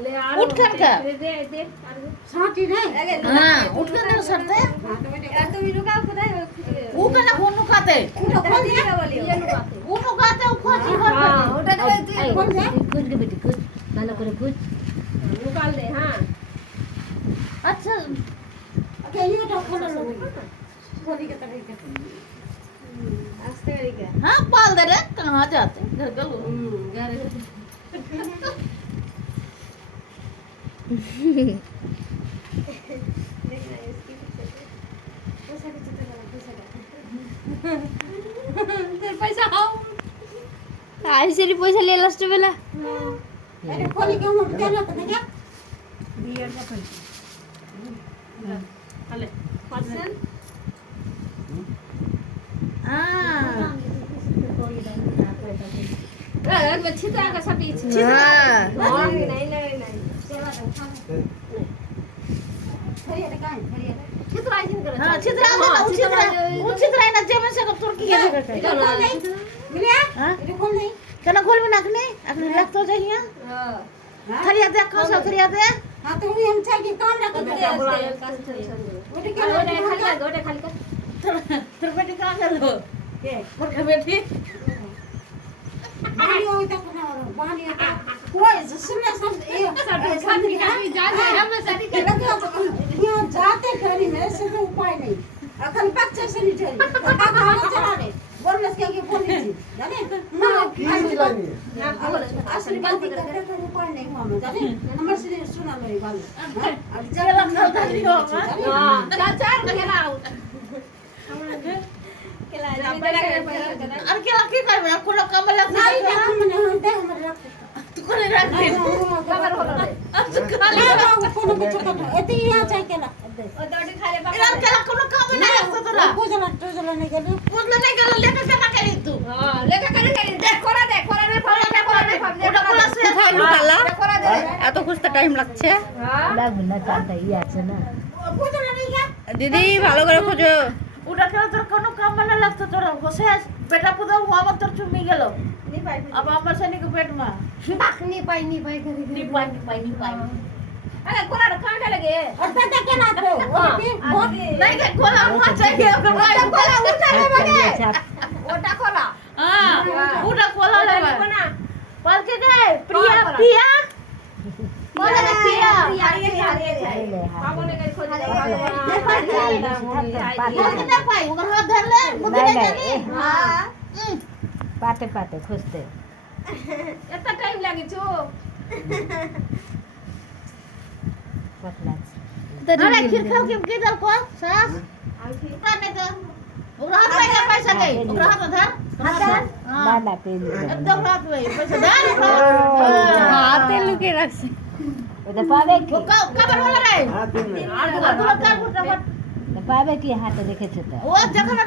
उठकर का साटी रे हां उठकर ना सरते वो कना फोन नुकाते वो नुकाते वो खोजी कौन से खुद के बेटी खुद ভালো করে খুঁজ अच्छा के ये तो खोल लो बोली के तरह के हाँ पाल दे रे कहाँ जाते घर का लोग আইসেরি পয়সা নিয়ে লাস্ট বেলা अरे खोली के हम चलो तो क्या हाँ छिद्रा ना जेमन से तुर्की के जगह मिले हाँ ये खोल नहीं कना खोल में नाखने अपने लग तो जाइए खरिया दे खाओ सब खरिया दे हां तो हम चाहिए काम रख दे बेटी क्या फिर बेटी कहाँ कर लो के मुर्गा बेटी बानी हो तक ना बानी का कोई सुनने सब ये यहाँ जाते घरी में से तो उपाय नहीं अकल बच्चे से नहीं चली खाना चला दे बोलने के आगे बोल लीजिए जाने असली बात करके तो उपाय नहीं हुआ मैं जाने नंबर से सुना मेरी बात अब चला खाता नहीं हो और क्या लकी कर मैं को कम लग नहीं देखो मैंने दे हमारे रख तू को रख दे खबर हो रहा है अब तो खाली कोनो बच्चा का एते यहाँ चाहे केला यार क्या कोनो काम नहीं है तो तोरा पूजला नहीं गेली पूछले नहीं गलो लेके केना करी तू ওটা কোলা সে কোথায় লুকালা এত খুঁজতে টাইম লাগছে লাগবে না চালটা ই আছে না पूजला नहीं क्या দিদি ভালো করে খোঁজো ওটা কেন তোর কোনো কাম না লাগতো তোর বসে বেটা পুদা हुआ मत তোর চুমি গেল अब আমার সে নিকে পেট মা नहीं पाई करी নি পাই और दादा के ना को नहीं के कोला हुआ चाहिए ओकर भाई कोला उठा ले बने हां ओटा कोला ले पाल के दे प्रिया बोले प्रिया कितना पाई ओकर हाथ धर ले मुझे नहीं, नहीं नहीं। हां পাতে পাতে খুঁজতে পতলা अरे खीर खाओ के दल को सास काने दे ओकर हाथ में क्या पैसा गई ओकर हाथ धर না না পেয়ে एकदम हाथ में पैसा धर হাতে লুকিয়ে রাখছে ওটা পাবে কি वो कबर वाला रे हाथ में का फुटा পাবে কি হাতে রেখেছে তো वो जखन